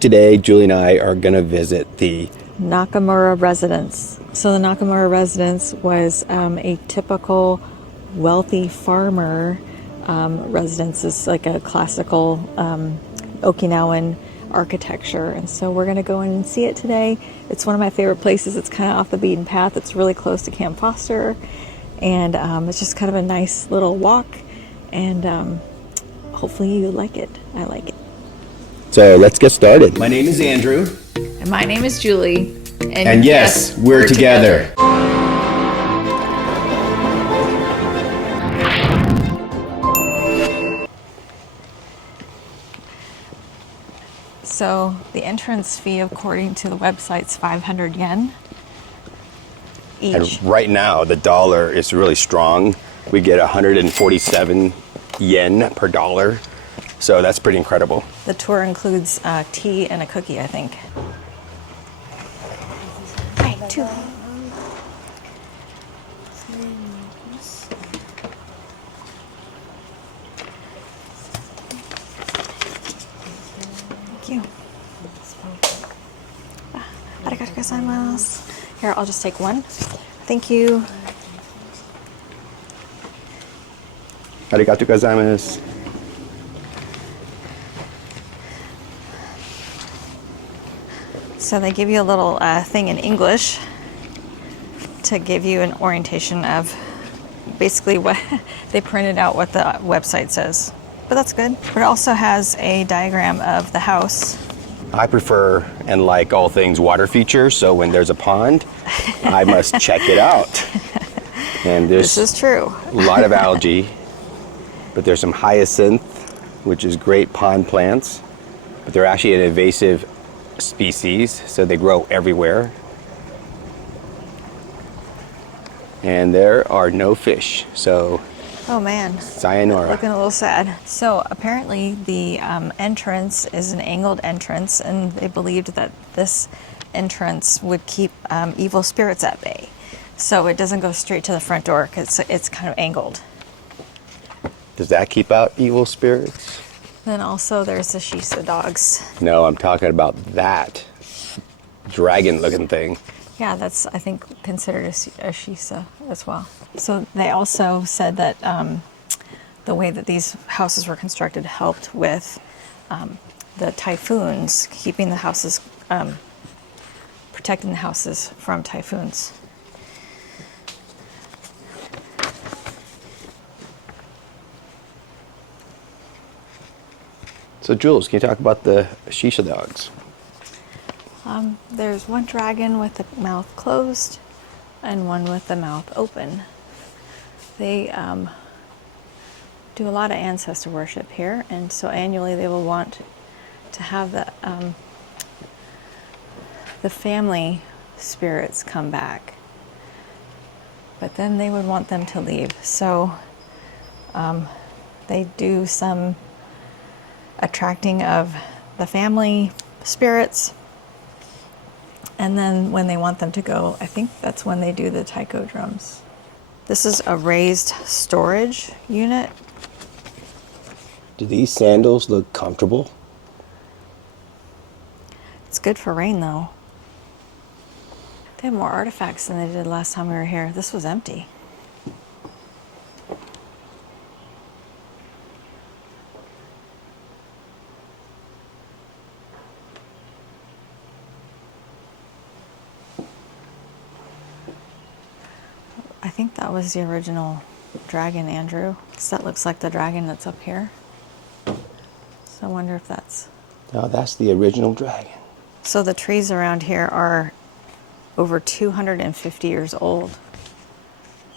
Today, Julie and I are going to visit the Nakamura residence. So the Nakamura residence was a typical wealthy farmer residence. It's like a classical Okinawan architecture. And so we're going to go in and see it today. It's one of my favorite places. It's kind of off the beaten path. It's really close to Camp Foster. And it's just kind of a nice little walk. And hopefully you like it. I like it. So let's get started. My name is Andrew. And my name is Julie. And yes, we're together. So the entrance fee, according to the website, is 500 yen each. And right now, the dollar is really strong. We get 147 yen per dollar. So that's pretty incredible. The tour includes tea and a cookie, I think. Hi, two. Thank you. Arigatou gozaimasu. Here, I'll just take one. Thank you. Arigatou gozaimasu. So they give you a little thing in English to give you an orientation of basically what they printed out what the website says. But that's good. But it also has a diagram of the house. I prefer and like all things water features, so when there's a pond, I must check it out. And This is true. a lot of algae, but there's some hyacinth, which is great pond plants, but they're actually an invasive species, so they grow everywhere. And there are no fish, so Oh man, sayonara. looking a little sad. So apparently the entrance is an angled entrance, and they believed that this entrance would keep evil spirits at bay. So it doesn't go straight to the front door because it's kind of angled. Does that keep out evil spirits? Then also there's the shisa dogs. No, I'm talking about that dragon-looking thing. Yeah, that's, I think, considered a shisa as well. So they also said that the way that these houses were constructed helped with the typhoons, keeping the houses, protecting the houses from typhoons. So Jules, can you talk about the shisha dogs? There's one dragon with the mouth closed and one with the mouth open. They do a lot of ancestor worship here, and so annually they will want to have the family spirits come back, but then they would want them to leave. So they do some attracting of the family spirits. And then when they want them to go, I think that's when they do the taiko drums. This is a raised storage unit. Do these sandals look comfortable? It's good for rain though. They have more artifacts than they did last time we were here. This was empty. I think that was the original dragon, Andrew. So that looks like the dragon that's up here. So I wonder if that's... No, that's the original dragon. So the trees around here are over 250 years old.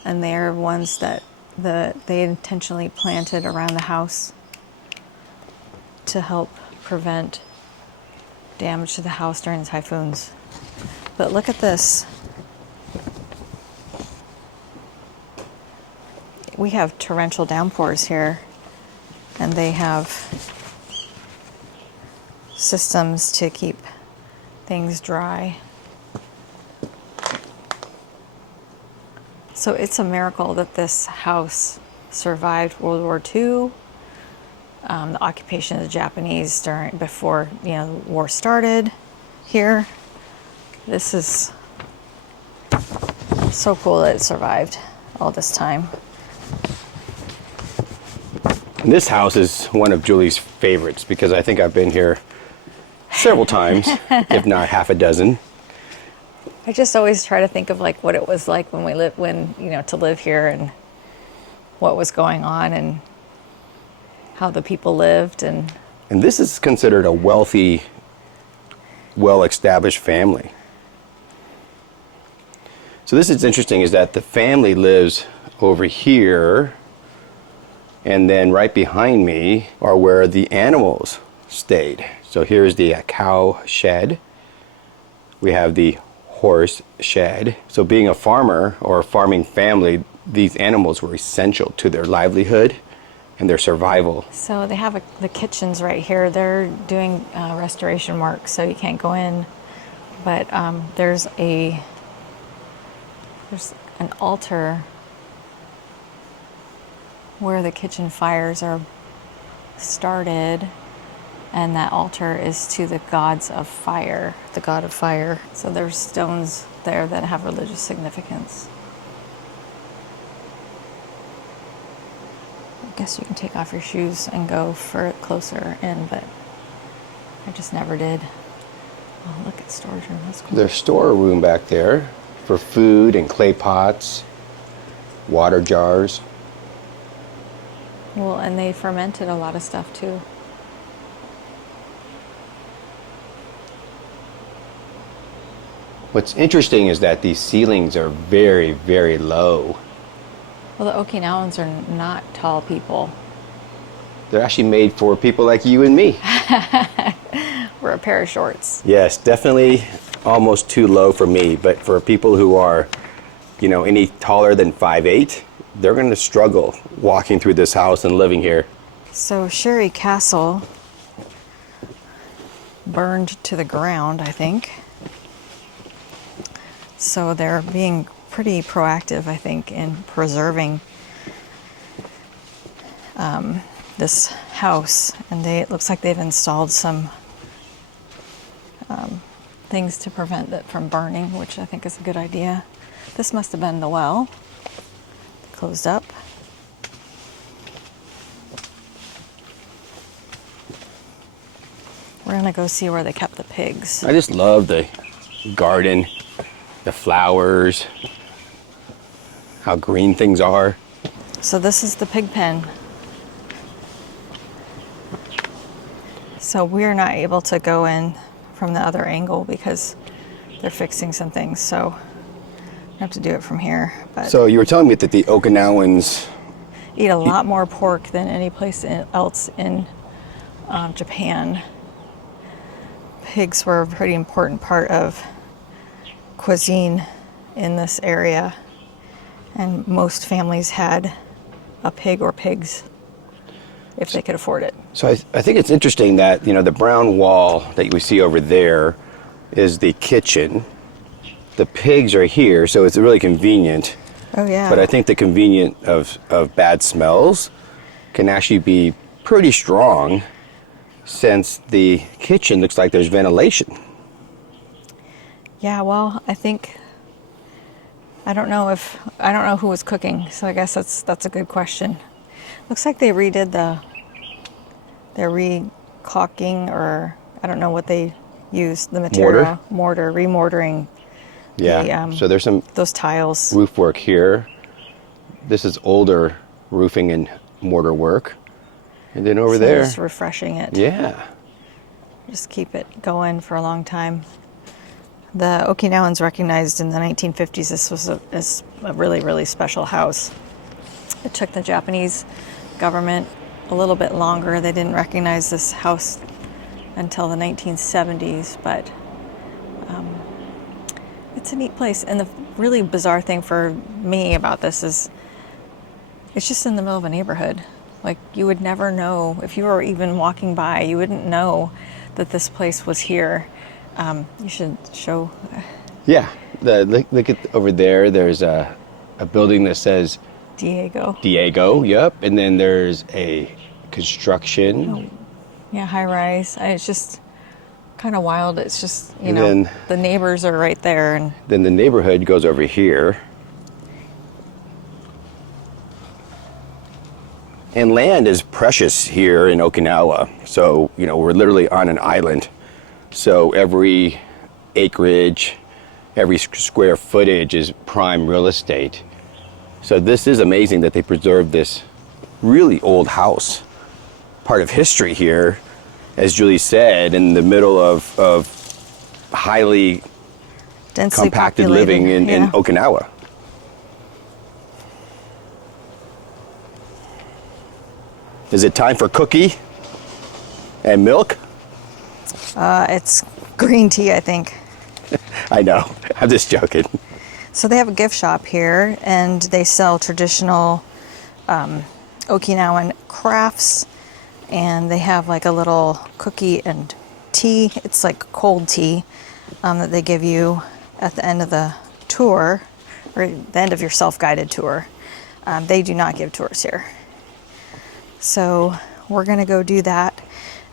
And they are ones that they intentionally planted around the house to help prevent damage to the house during the typhoons. But look at this. We have torrential downpours here, and they have systems to keep things dry. So it's a miracle that this house survived World War II the occupation of the Japanese before the war started here. This is so cool that it survived all this time. And this house is one of Julie's favorites because I think I've been here several times, if not half a dozen. I just always try to think of like what it was like to live here and what was going on and how the people lived. And this is considered a wealthy, well-established family. So this is interesting, is that the family lives over here, and then right behind me are where the animals stayed. So here's the cow shed. We have the horse shed. So being a farmer or a farming family, these animals were essential to their livelihood and their survival. So they have the kitchens right here. They're doing restoration work, so you can't go in. But there's an altar where the kitchen fires are started, and that altar is to the gods of fire, the god of fire. So there's stones there that have religious significance. I guess you can take off your shoes and go closer in, but I just never did. Oh, look at storage room. That's cool. There's storeroom back there for food and clay pots, water jars. Well, and they fermented a lot of stuff too. What's interesting is that these ceilings are very, very low. Well, the Okinawans are not tall people. They're actually made for people like you and me. We're a pair of shorts. Yes, definitely almost too low for me, but for people who are, any taller than 5'8", they're going to struggle walking through this house and living here. So Sherry Castle burned to the ground, I think. So they're being pretty proactive, I think, in preserving this house. And it looks like they've installed some things to prevent it from burning, which I think is a good idea. This must have been the well. Closed up. We're gonna go see where they kept the pigs. I just love the garden, the flowers, how green things are. So this is the pig pen. So we're not able to go in from the other angle because they're fixing some things. So I have to do it from here. But So you were telling me that the Okinawans eat a lot more pork than any place else in Japan. Pigs were a pretty important part of cuisine in this area, and most families had a pig or pigs if they could afford it. So I think it's interesting that, the brown wall that we see over there is the kitchen. The pigs are here, so it's really convenient. Oh yeah. But I think the convenience of bad smells can actually be pretty strong, since the kitchen looks like there's ventilation. Yeah, well, I don't know who was cooking, so I guess that's a good question. Looks like they redid they're re-caulking, or I don't know what they used, the material. Remortaring. Yeah, so there's some those tiles. roof work here. This is older roofing and mortar work. And then over there. Just refreshing it. Yeah. Just keep it going for a long time. The Okinawans recognized in the 1950s this was a really, really special house. It took the Japanese government a little bit longer. They didn't recognize this house until the 1970s, but it's a neat place. And the really bizarre thing for me about this is it's just in the middle of a neighborhood. Like, you would never know, if you were even walking by, you wouldn't know that this place was here. You should show. Yeah, look at over there. There's a building that says Diego. Diego, yep. And then there's a construction. Yeah, high rise. It's just kind of wild. It's just, you And know, then- the neighbors are right there. And Then the neighborhood goes over here. And land is precious here in Okinawa. So, you know, we're literally on an island. So every acreage, every square footage is prime real estate. So this is amazing that they preserved this really old house. Part of history here, as Julie said, in the middle of highly densely compacted populated. living in Yeah. Okinawa. Is it time for cookie and milk? It's green tea, I think. I know, I'm just joking. So they have a gift shop here, and they sell traditional Okinawan crafts, and they have like a little cookie and tea. It's like cold tea that they give you at the end of the tour, or the end of your self-guided tour. They do not give tours here. So we're gonna go do that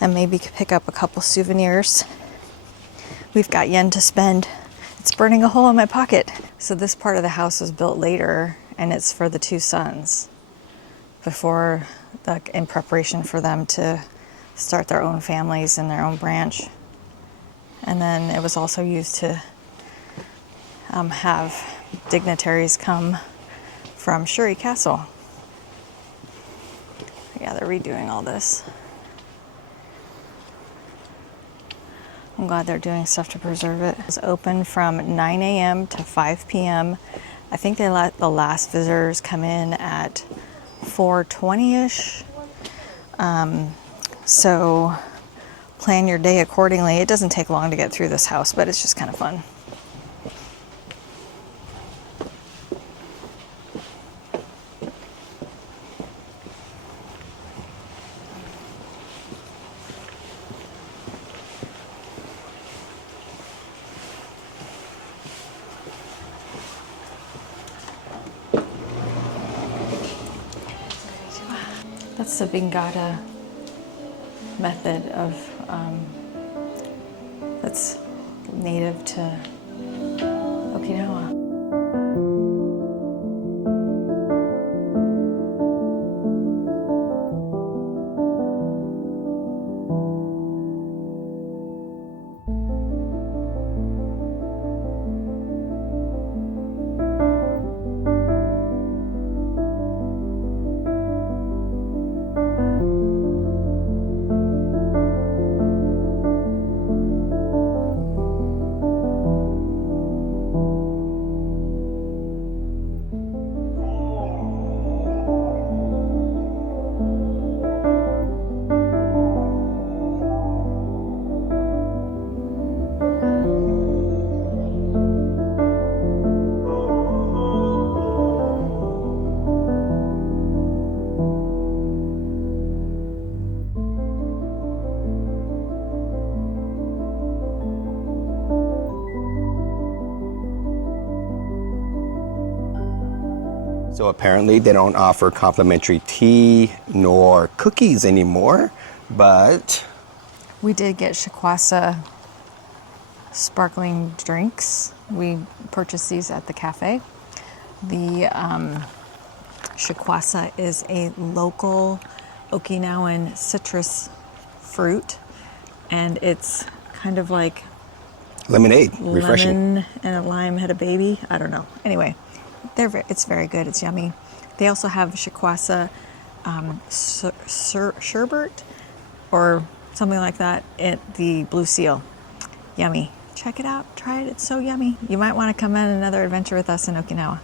and maybe pick up a couple souvenirs. We've got yen to spend. It's burning a hole in my pocket. So this part of the house was built later, and it's for the two sons before, in preparation for them to start their own families and their own branch. And then it was also used to have dignitaries come from Shuri Castle. Yeah, they're redoing all this. I'm glad they're doing stuff to preserve it. It's open from 9 a.m. to 5 p.m. I think they let the last visitors come in at 4:20-ish. So plan your day accordingly. It doesn't take long to get through this house, but it's just kind of fun. That's the Bingata method of that's native to Okinawa. So apparently they don't offer complimentary tea nor cookies anymore, but We did get Shikwasa sparkling drinks. We purchased these at the cafe. The Shikwasa is a local Okinawan citrus fruit, and it's kind of like lemonade, refreshing. lemon and a lime had a baby. I don't know. Anyway, it's very good. It's yummy. They also have Shikwasa sherbet or something like that at the Blue Seal. Yummy. Check it out. Try it. It's so yummy. You might want to come on another adventure with us in Okinawa.